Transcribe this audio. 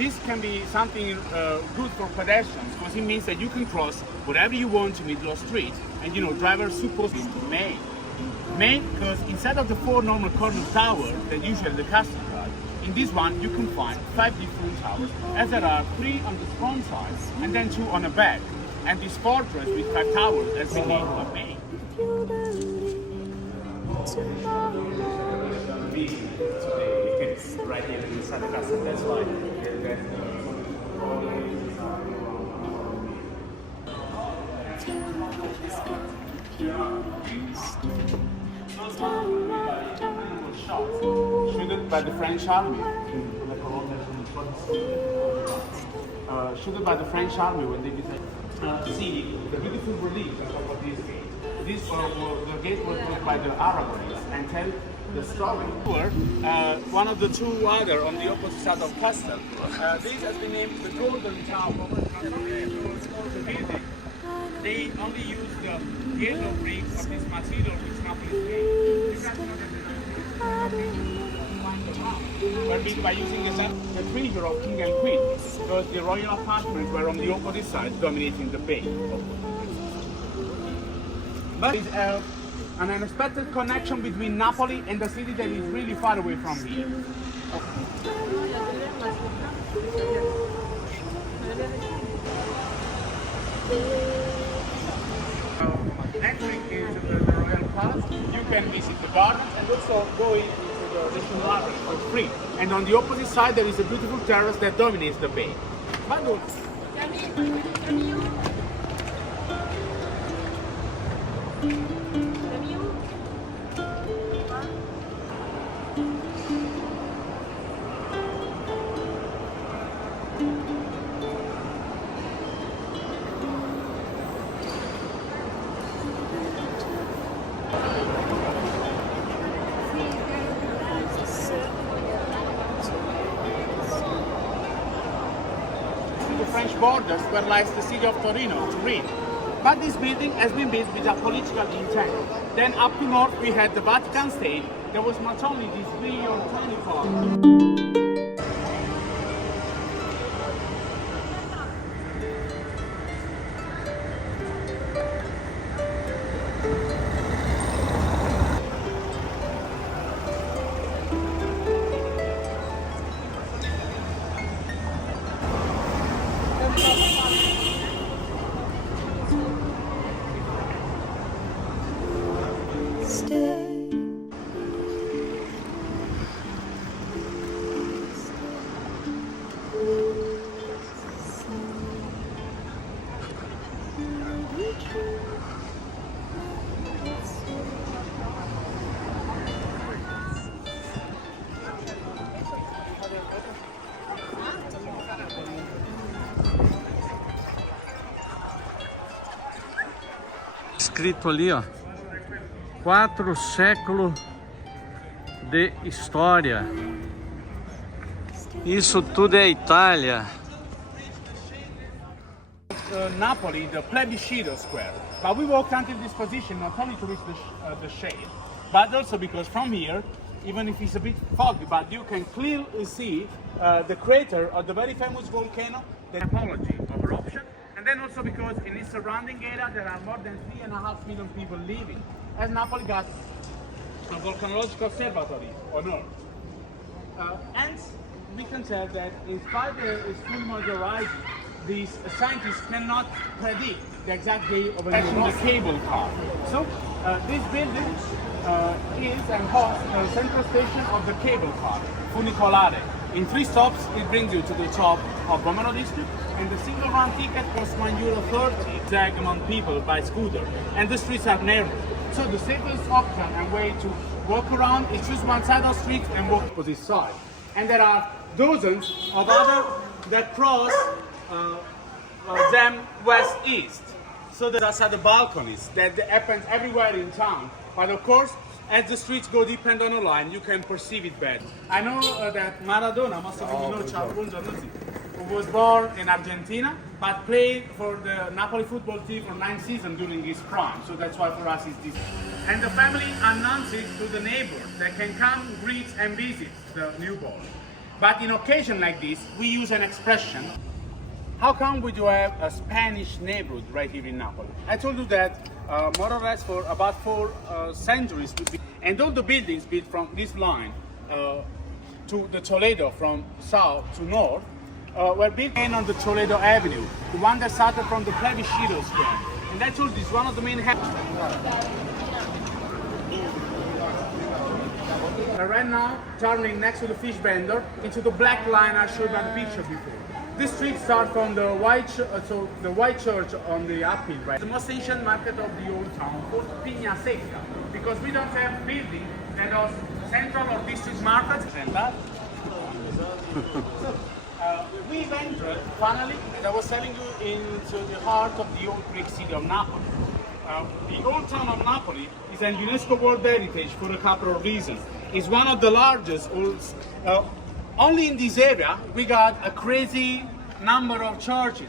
this can be something good for pedestrians because it means that you can cross whatever you want to middle of street, and drivers supposed to be main. Main because instead of the 4 normal corner towers that usually the castle got, in this one you can find 5 different towers, as there are 3 on the front side and then 2 on the back. And this fortress with 5 towers has been named a main. Today, right here inside the castle. That's why shooted by the French army. Shooted by the French army when they visited. See the beautiful relief on top of this gate. This the gate was built by the Arabs and tell the story. One of the 2 other on the opposite side of castle. This has been named the Golden Tower. They only use the yellow bricks of this material which Napoli is made. Were built by using the treasure of king and queen, because the royal apartments were on the opposite side, dominating the bay. But it's an unexpected connection between Napoli and the city that is really far away from here. Entering into the royal palace, you can visit the gardens and also go into the national library for free. And on the opposite side, there is a beautiful terrace that dominates the bay. French borders where lies the city of Torino, Turin. But this building has been built with a political intent. Then up to north we had the Vatican State. There was not only this 3 or 24. Escrito ali, ó, 4 séculos de história. Isso tudo é Itália. Napoli, the Plebiscito Square. But we walked until this position not only to reach the shade, but also because from here, even if it's a bit foggy, but you can clearly see the crater of the very famous volcano, the typology of eruption. And then also because in its surrounding area there are more than 3.5 million people living, as Napoli got a volcanological observatory on Earth. And we can tell that in spite of its full modularization, these scientists cannot predict the exact day of the cable car. So this building is and hosts the central station of the cable car, funicolare. In 3 stops, it brings you to the top of Romano district, and the single round ticket costs €1.30, drag among people by scooter, and the streets are narrow. So the safest option and way to walk around is choose one side of the street and walk to this side. And there are dozens of other that cross them west-east. So those are the balconies that happen everywhere in town. But of course, as the streets go deep and on the line, you can perceive it better. I know that Maradona, most of you know, who was born in Argentina, but played for the Napoli football team for 9 seasons during his prime. So that's why for us it's this. And the family announced it to the neighbors that can come, greet and visit the newborn. But in occasion like this, we use an expression. How come we do have a Spanish neighborhood right here in Napoli? I told you that more or less for about 4 centuries, and all the buildings built from this line to the Toledo from south to north were built in on the Toledo Avenue, the one that started from the Plebiscito Square. And I told you it's one of the main right now, turning next to the fish vendor into the black line I showed you on the picture before. This street starts from the white church on the uphill, right? The most ancient market of the old town, called Pigna Secca, because we don't have building that are central or district markets. We entered, finally, as I was telling you, into the heart of the old Greek city of Napoli. The old town of Napoli is a UNESCO World Heritage for a couple of reasons. It's one of the largest. Only in this area we got a crazy number of churches.